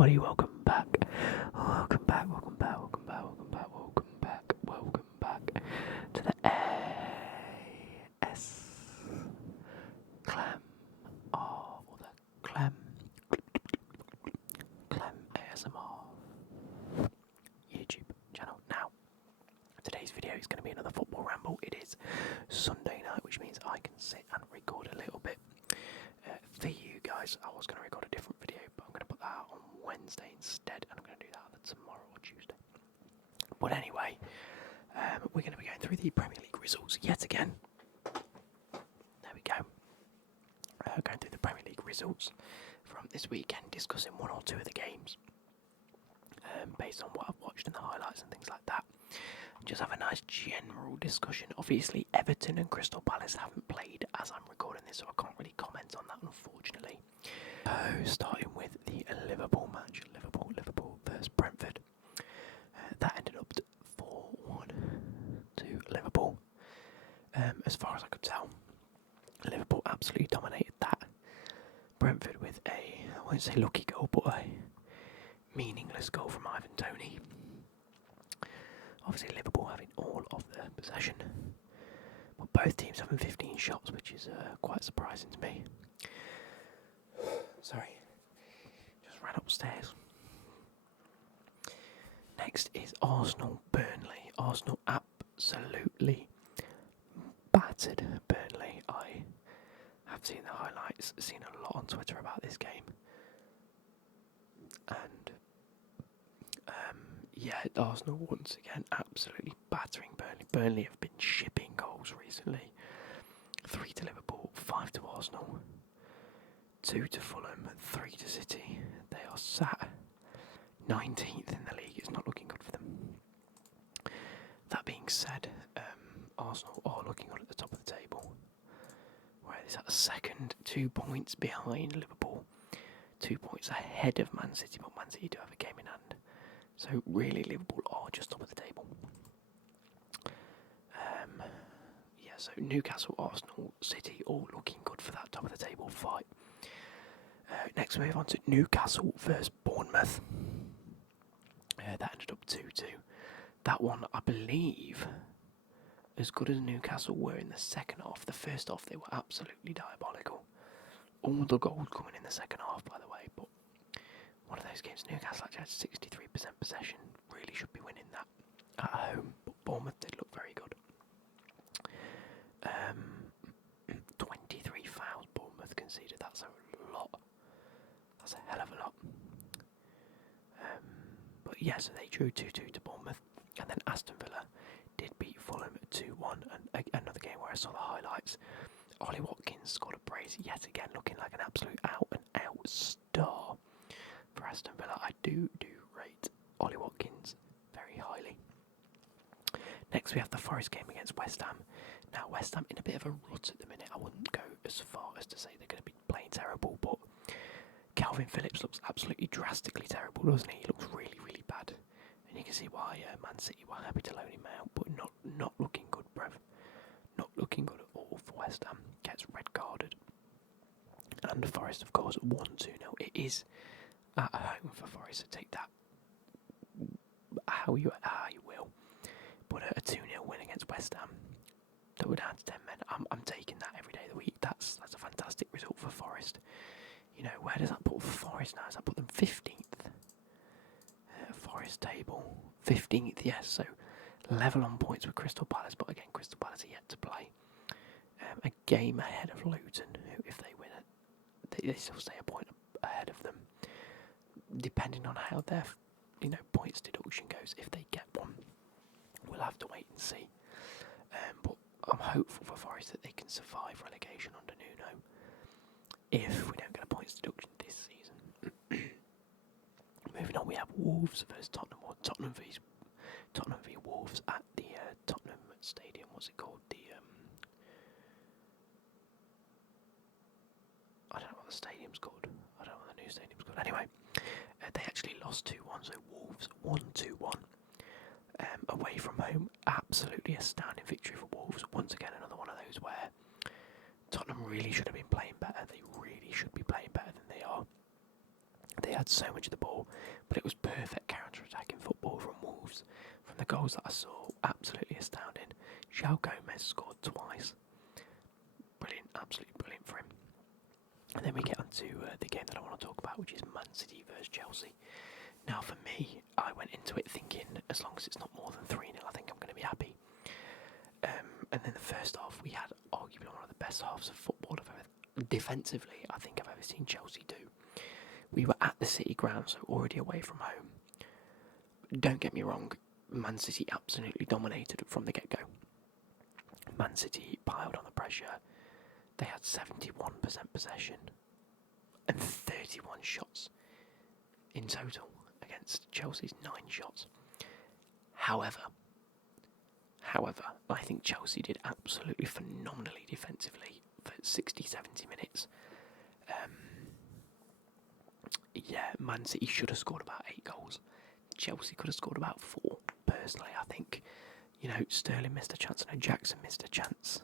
everybody, welcome back. Welcome back, welcome back, welcome back, welcome back, welcome back, welcome back to the AS Clem or the Clem ASMR YouTube channel. Now, today's video is going to be another football ramble. It is Sunday night, which means I can sit and record a little bit for you guys. I was going to record a different video, but I'm going to put that out on Wednesday instead, and I'm going to do that tomorrow or Tuesday. But anyway, we're going to be going through the Premier League results yet again. There we go. Going through the Premier League results from this weekend, discussing one or two of the games based on what I've watched and the highlights and things like that. Just have a nice general discussion. Obviously, Everton and Crystal Palace haven't played as I'm recording this, so I can't really comment on that, unfortunately. Starting with the Liverpool match, Liverpool versus Brentford. That ended up 4-1 to Liverpool. As far as I could tell, Liverpool absolutely dominated that. Brentford with I won't say lucky goal, but a meaningless goal from Ivan Toney. Obviously, Liverpool having all of the possession, but both teams having 15 shots, which is quite surprising to me. Sorry, just ran upstairs. Next is Arsenal-Burnley. Arsenal absolutely battered Burnley. I have seen the highlights, seen a lot on Twitter about this game. And Arsenal once again absolutely battering Burnley. Burnley have been shipping goals recently. 3 to Liverpool, 5 to Arsenal, 2 to Fulham, 3 to City. They are sat 19th in the league. It's not looking good for them. That being said, Arsenal are looking good at the top of the table, whereas at second, 2 points behind Liverpool, 2 points ahead of Man City, but Man City do have a game in hand. So really, Liverpool are just top of the table. So Newcastle, Arsenal, City, all looking good for that top of the table fight. Next we move on to Newcastle versus Bournemouth. That ended up 2-2. That one, I believe, as good as Newcastle were in the second half. The first half, they were absolutely diabolical. All the goals coming in the second half, by the way, but one of those games, Newcastle actually had 63% possession. Really should be winning that at home, but Bournemouth did look very good. 23 fouls Bournemouth conceded. That's a lot. That's a hell of a lot. But yeah, so they drew 2-2 to Bournemouth, and then Aston Villa did beat Fulham 2-1. And another game where I saw the highlights. Ollie Watkins scored a brace yet again, looking like an absolute out-and-out star for Aston Villa. I do rate Ollie Watkins very highly. Next, we have the Forest game against West Ham. Now, West Ham in a bit of a rut at the minute. I wouldn't go as far as to say they're going to be playing terrible, but Calvin Phillips looks absolutely drastically terrible, doesn't he? He looks really, really bad. And you can see why Man City were happy to loan him out, but not looking good, bruv. Not looking good at all for West Ham. Gets red carded. And Forest, of course, 1-2-0. It is at home for Forest, so take that how you will. But a 2-0 win against West Ham, that we're down to 10 men. I'm taking that every day of the week. That's a fantastic result for Forest. You know, where does that put Forest now? Does that put them 15th? Forest table 15th, yes. So level on points with Crystal Palace, but again, Crystal Palace are yet to play. A game ahead of Luton, who, if they win it, they still stay a point ahead of them. Depending on how their points deduction goes, if they get one, we'll have to wait and see. But I'm hopeful for Forest that they can survive relegation under Nuno if we don't get a points deduction this season. Moving on, we have Wolves versus Tottenham, or Tottenham v Wolves at the Tottenham Stadium. What's it called? I don't know what the stadium's called. I don't know what the new stadium's called. Anyway, they actually lost 2-1, so Wolves won 2-1. Away from home, absolutely astounding victory for Wolves. Once again, another one of those where Tottenham really should have been playing better. They really should be playing better than they are. They had so much of the ball, but it was perfect counter-attacking football from Wolves. From the goals that I saw, absolutely astounding. João Gomez scored twice. Brilliant, absolutely brilliant for him. And then we get on to the game that I want to talk about, which is Man City versus Chelsea. Now, for me, I went into it thinking, as long as it's not more than 3-0, I think I'm going to be happy. And then the first half, we had arguably one of the best halves of football defensively, I think I've ever seen Chelsea do. We were at the City ground, so already away from home. Don't get me wrong, Man City absolutely dominated from the get-go. Man City piled on the pressure. They had 71% possession and 31 shots in total against Chelsea's 9 shots. However, I think Chelsea did absolutely phenomenally defensively for 60-70 minutes. Man City should have scored about 8 goals. Chelsea could have scored about 4. Personally, I think, Sterling missed a chance. I know Jackson missed a chance.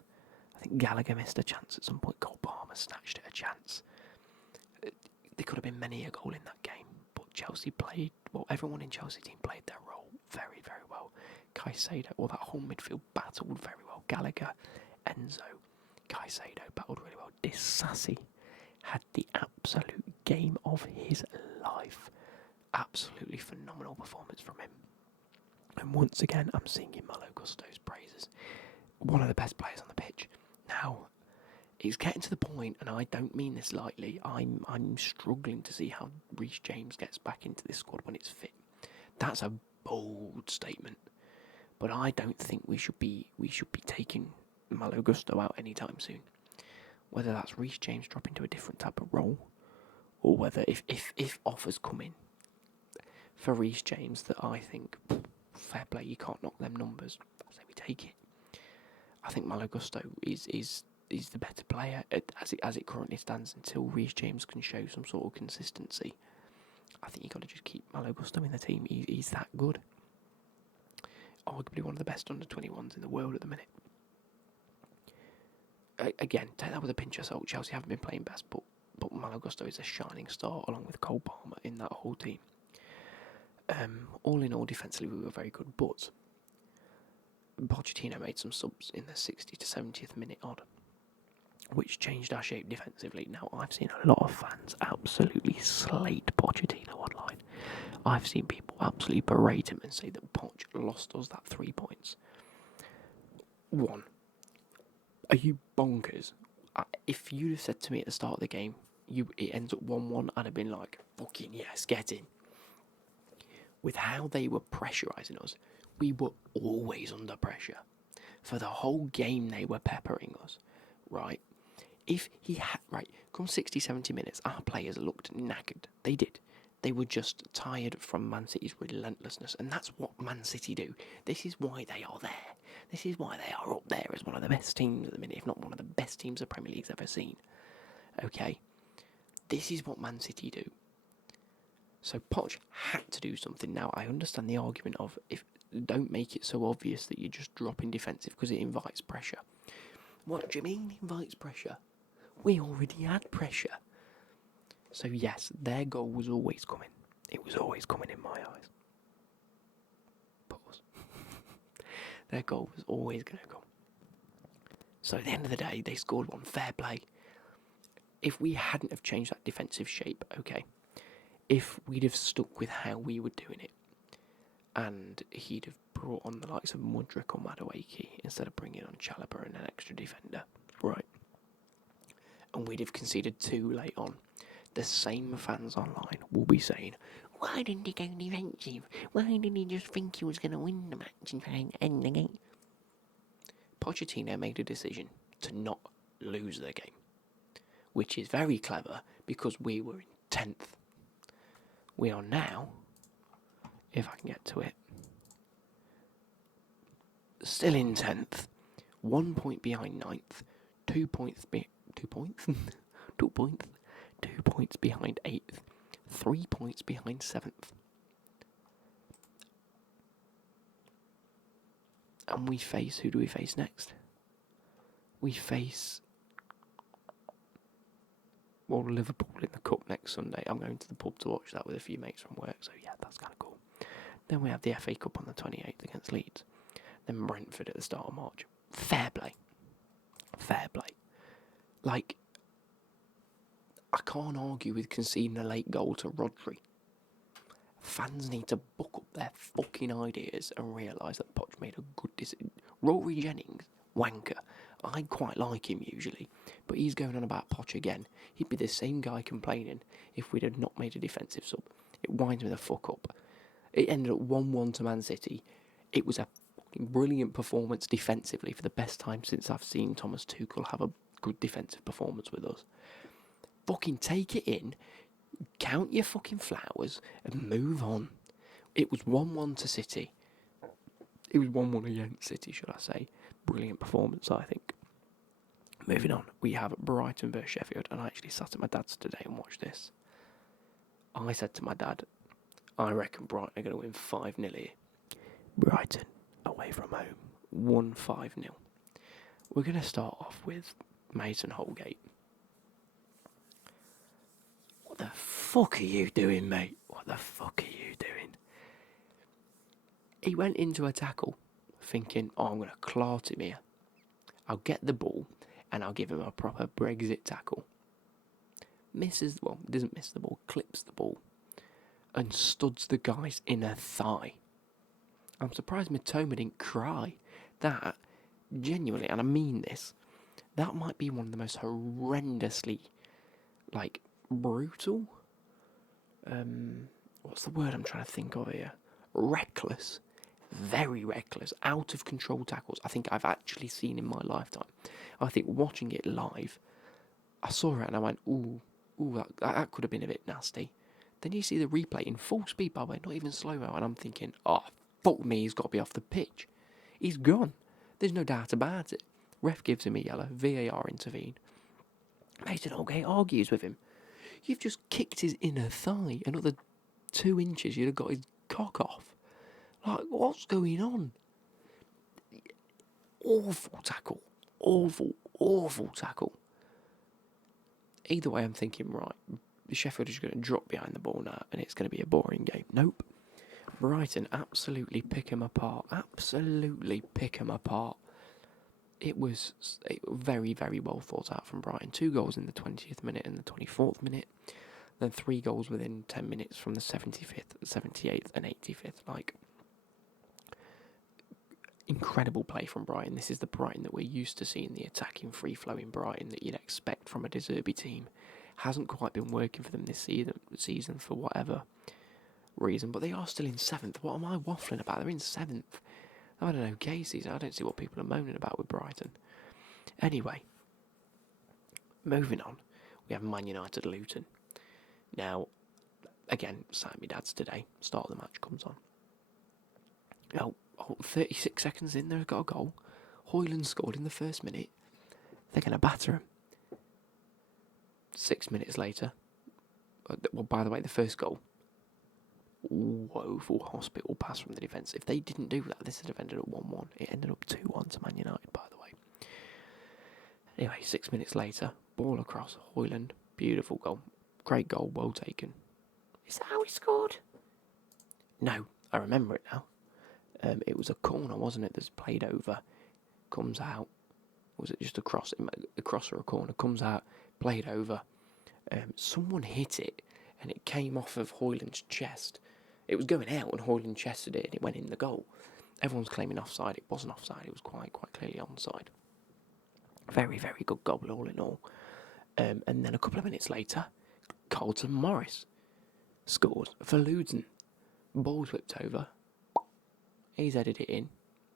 I think Gallagher missed a chance at some point. Cole Palmer snatched at a chance. There could have been many a goal in that game, but Chelsea played, everyone in Chelsea team played their role very, very well. Caicedo, that whole midfield battled very well. Gallagher, Enzo, Caicedo battled really well. Disasi had the absolute game of his life. Absolutely phenomenal performance from him. And once again, I'm singing Malo Gusto's praises. One of the best players on the pitch. Now, it's getting to the point, and I don't mean this lightly, I'm struggling to see how Reece James gets back into this squad when it's fit. That's a bold statement. But I don't think we should be taking Malo Gusto out anytime soon. Whether that's Reece James dropping to a different type of role, or whether if offers come in for Reece James that I think, fair play, you can't knock them numbers, I say we take it. I think Malo Gusto is the better player as it currently stands until Reece James can show some sort of consistency. I think you've got to just keep Malo Gusto in the team. He's that good. Arguably one of the best under-21s in the world at the minute. Again, take that with a pinch of salt. Chelsea haven't been playing best, but Malo Gusto is a shining star along with Cole Palmer in that whole team. All in all, defensively we were very good, but Pochettino made some subs in the 60 to 70th minute odd, which changed our shape defensively. Now, I've seen a lot of fans absolutely slate Pochettino online. I've seen people absolutely berate him and say that Poch lost us that 3 points. One, are you bonkers? If you'd have said to me at the start of the game, it ends up 1-1, I'd have been like, fucking yes, get in. With how they were pressurising us, we were always under pressure. For the whole game, they were peppering us, right? Come 60, 70 minutes, our players looked knackered. They did. They were just tired from Man City's relentlessness, and that's what Man City do. This is why they are there. This is why they are up there as one of the best teams at the minute, if not one of the best teams the Premier League's ever seen. Okay? This is what Man City do. So Poch had to do something. Now, I understand the argument of, don't make it so obvious that you're just dropping defensive because it invites pressure. What do you mean invites pressure? We already had pressure. So yes, their goal was always coming. It was always coming in my eyes. Pause. Their goal was always going to come. So at the end of the day, they scored one. Fair play. If we hadn't have changed that defensive shape, okay. If we'd have stuck with how we were doing it, and he'd have brought on the likes of Mudryk or Madueke instead of bringing on Chalobah and an extra defender, right? And we'd have conceded 2 late on. The same fans online will be saying, why didn't he go defensive? Why didn't he just think he was going to win the match and try and end the game? Pochettino made a decision to not lose the game, which is very clever because we were in 10th. We are now, if I can get to it, still in 10th, 1 point behind 9th, 2 points behind 8th, 3 points behind 7th. And we face, who do we face next? We face well, Liverpool in the Cup next Sunday. I'm going to the pub to watch that with a few mates from work, so yeah, that's kind of cool. Then we have the FA Cup on the 28th against Leeds. Then Brentford at the start of March. Fair play. Fair play. Like, I can't argue with conceding a late goal to Rodri. Fans need to book up their fucking ideas and realise that Poch made a good decision. Rory Jennings, wanker. I quite like him usually, but he's going on about Poch again. He'd be the same guy complaining if we'd have not made a defensive sub. It winds me the fuck up. It ended up 1-1 to Man City. It was a fucking brilliant performance defensively for the best time since I've seen Thomas Tuchel have a good defensive performance with us. Fucking take it in, count your fucking flowers, and move on. It was 1-1 to City. It was 1-1 against City, should I say. Brilliant performance, I think. Moving on, we have Brighton versus Sheffield, and I actually sat at my dad's today and watched this. I said to my dad, I reckon Brighton are going to win 5-0 here. Brighton, away from home, won 5-0. We're going to start off with Mason Holgate. What the fuck are you doing, mate? What the fuck are you doing? He went into a tackle thinking, I'm going to clart him here. I'll get the ball and I'll give him a proper Brexit tackle. Doesn't miss the ball, clips the ball and studs the guy's inner thigh. I'm surprised Mitoma didn't cry. That, genuinely, and I mean this, that might be one of the most horrendously, brutal, what's the word I'm trying to think of here? Reckless, very reckless, out of control tackles I think I've actually seen in my lifetime. I think watching it live, I saw it and I went, ooh, that could have been a bit nasty. Then you see the replay in full speed, by the way, not even slow-mo, and I'm thinking, oh, fuck me, he's got to be off the pitch. He's gone. There's no doubt about it. Ref gives him a yellow, VAR intervene. Mason Holgate argues with him. You've just kicked his inner thigh. Another 2 inches, you'd have got his cock off. Like, what's going on? Awful tackle. Awful tackle. Either way, I'm thinking, right, Sheffield is going to drop behind the ball now and it's going to be a boring game. Nope. Brighton absolutely pick him apart. It was very, very well thought out from Brighton. 2 goals in the 20th minute and the 24th minute. Then 3 goals within 10 minutes from the 75th, 78th and 85th. Incredible play from Brighton. This is the Brighton that we're used to seeing, the attacking, free-flowing Brighton that you'd expect from a De Zerbi team. Hasn't quite been working for them this season for whatever reason, but they are still in 7th. What am I waffling about? They're in 7th. I've had an okay season. I don't see what people are moaning about with Brighton. Anyway, moving on, we have Man United Luton. Now, again, sat at my dad's today. Start of the match comes on. 36 seconds in, they've got a goal. Højlund scored in the first minute. They're going to batter him. 6 minutes later, by the way, the first goal, woeful hospital pass from the defence. If they didn't do that, this would have ended up 1-1. It ended up 2-1 to Man United, by the way. Anyway, 6 minutes later, ball across, Højlund, beautiful goal. Great goal, well taken. Is that how he scored? No, I remember it now. It was a corner, wasn't it, that's played over, comes out. Was it just a cross or a corner? Comes out, played over. Someone hit it, and it came off of Højlund's chest. It was going out, and Højlund chested it, and it went in the goal. Everyone's claiming offside. It wasn't offside. It was quite clearly onside. Very, very good goal, all in all. And then a couple of minutes later, Carlton Morris scored for Luton. Ball's whipped over. He's headed it in.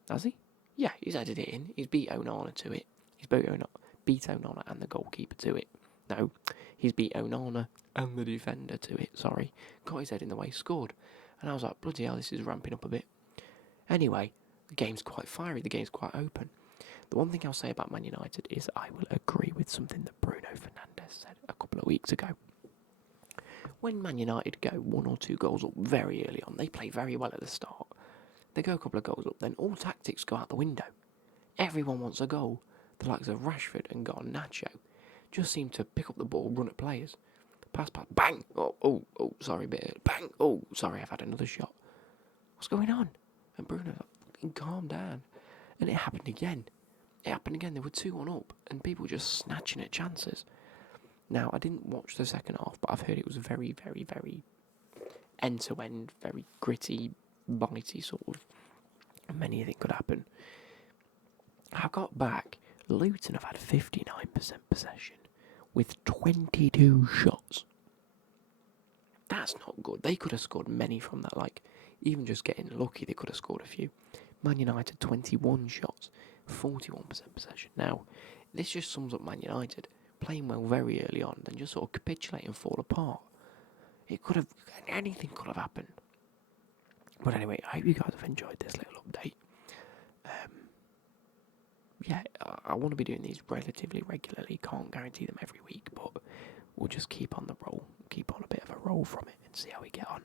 Has he? Yeah, he's headed it in. He's beat Onana to it. He's beat Onana and the goalkeeper to it. No, he's beat Onana and the defender to it. Sorry. Got his head in the way, scored. And I was like, bloody hell, this is ramping up a bit. Anyway, the game's quite fiery. The game's quite open. The one thing I'll say about Man United is I will agree with something that Bruno Fernandes said a couple of weeks ago. When Man United go 1 or 2 goals up very early on, they play very well at the start. They go a couple of goals up, then all tactics go out the window. Everyone wants a goal. The likes of Rashford and Garnacho just seem to pick up the ball, run at players. Pass, bang! Oh, sorry, bang! Oh, sorry, I've had another shot. What's going on? And Bruno, calm down. And it happened again. They were 2-1 up, and people just snatching at chances. Now, I didn't watch the second half, but I've heard it was very, very, very end-to-end, very gritty, bitey sort of. And anything could happen. I got back. Luton have had 59% possession with 22 shots. That's not good. They could have scored many from that. Like, even just getting lucky, they could have scored a few. Man United, 21 shots, 41% possession. Now, this just sums up Man United playing well very early on, then just sort of capitulate and fall apart. Anything could have happened. But anyway, I hope you guys have enjoyed this little update. Yeah, I want to be doing these relatively regularly. Can't guarantee them every week, but we'll just keep on the roll, keep on a bit of a roll from it, and see how we get on.